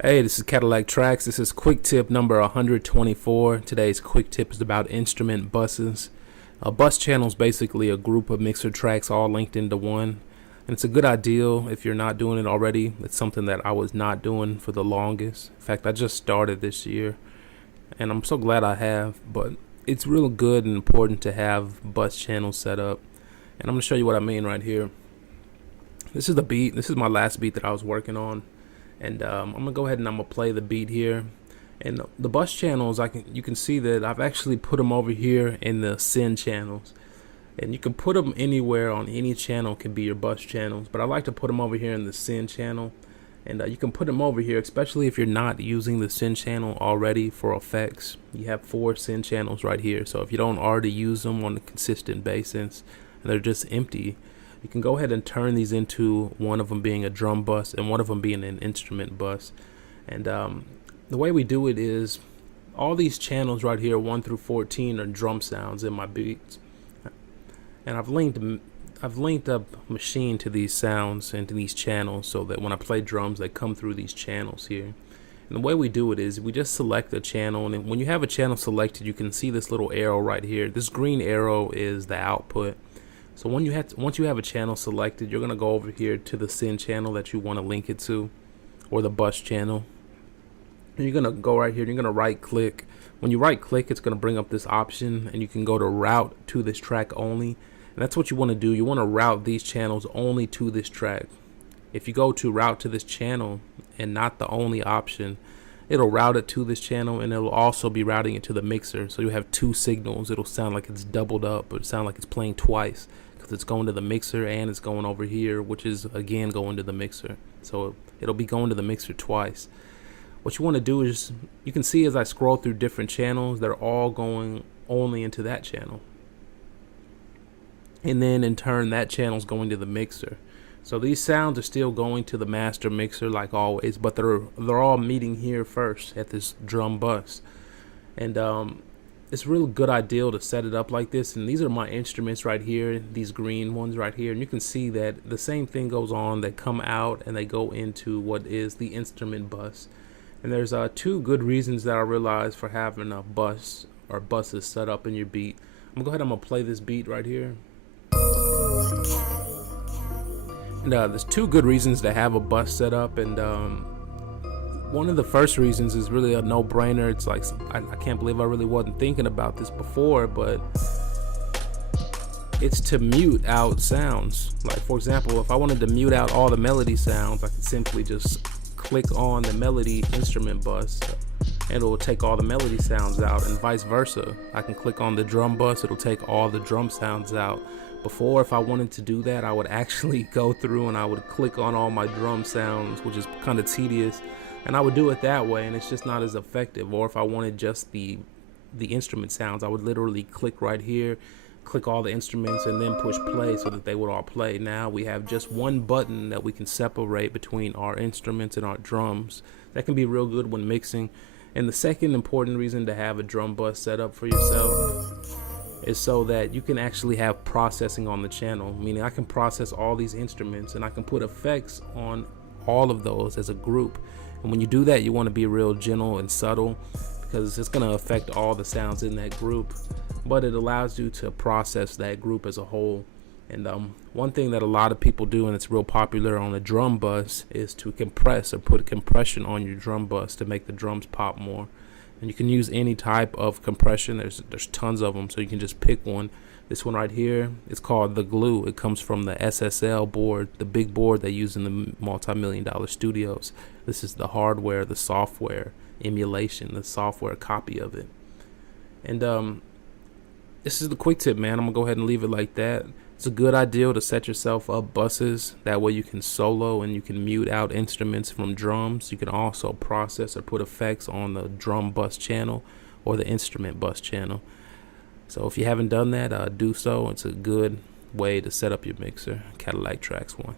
Hey, this is Cadillaktrackz. This is quick tip number 124. Today's quick tip is about instrument buses. A bus channel is basically a group of mixer tracks all linked into one. And it's a good idea if you're not doing it already. It's something that I was not doing for the longest. In fact, I just started this year, and I'm so glad I have. But it's real good and important to have bus channels set up. And I'm going to show you what I mean right here. This is the beat. This is my last beat that I was working on. And I'm gonna go ahead and I'm gonna play the beat here. And the bus channels, you can see that I've actually put them over here in the send channels, and you can put them anywhere on any channel. Can be your bus channels, but I like to put them over here in the send channel. And you can put them over here, especially if you're not using the send channel already for effects. You have 4 send channels right here, so if you don't already use them on a consistent basis and they're just empty, you can go ahead and turn these into one of them being a drum bus and one of them being an instrument bus. And the way we do it is all these channels right here, 1 through 14, are drum sounds in my beats. And I've linked up Machine to these sounds and to these channels so that when I play drums, they come through these channels here. And the way we do it is we just select a channel, and when you have a channel selected, you can see this little arrow right here. This green arrow is the output. So once you have a channel selected, you're going to go over here to the send channel that you want to link it to, or the bus channel. And you're going to go right here, and you're going to right click. When you right click, it's going to bring up this option, and you can go to route to this track only. And that's what you want to do. You want to route these channels only to this track. If you go to route to this channel and not the only option, it'll route it to this channel, and it'll also be routing it to the mixer. So you have 2 signals. It'll sound like it's doubled up, or it sound like it's playing twice. It's going to the mixer and it's going over here, which is again going to the mixer. So it'll be going to the mixer twice. What you want to do is, you can see as I scroll through different channels, they're all going only into that channel, and then in turn that channel's going to the mixer. So these sounds are still going to the master mixer like always, but they're all meeting here first at this drum bus. And it's a real good idea to set it up like this. And these are my instruments right here, these green ones right here, and you can see that the same thing goes on. They come out and they go into what is the instrument bus. And there's 2 good reasons that I realized for having a bus or buses set up in your beat. I'm gonna go ahead, I'm gonna play this beat right here. And there's 2 good reasons to have a bus set up. And one of the first reasons is really a no-brainer. It's like, I can't believe I really wasn't thinking about this before, but it's to mute out sounds. Like, for example, if I wanted to mute out all the melody sounds, I could simply just click on the melody instrument bus and it'll take all the melody sounds out, and vice versa. I can click on the drum bus, it'll take all the drum sounds out. Before, if I wanted to do that, I would actually go through and I would click on all my drum sounds, which is kind of tedious. And I would do it that way, and it's just not as effective. Or if I wanted just the instrument sounds, I would literally click right here, click all the instruments, and then push play so that they would all play. Now we have just one button that we can separate between our instruments and our drums. That can be real good when mixing. And the second important reason to have a drum bus set up for yourself is so that you can actually have processing on the channel. Meaning I can process all these instruments and I can put effects on all of those as a group. And when you do that, you want to be real gentle and subtle, because it's going to affect all the sounds in that group, but it allows you to process that group as a whole. And one thing that a lot of people do, and it's real popular on a drum bus, is to compress or put compression on your drum bus to make the drums pop more. And you can use any type of compression. There's tons of them, so you can just pick one. This one right here, it's called the Glue. It comes from the SSL board, the big board they use in the multi-million-dollar studios. This is the hardware, the software emulation, the software copy of it. And this is the quick tip, man. I'm gonna go ahead and leave it like that. It's a good idea to set yourself up buses. That way you can solo and you can mute out instruments from drums. You can also process or put effects on the drum bus channel or the instrument bus channel. So if you haven't done that, do so. It's a good way to set up your mixer. Cadillaktrackz 1.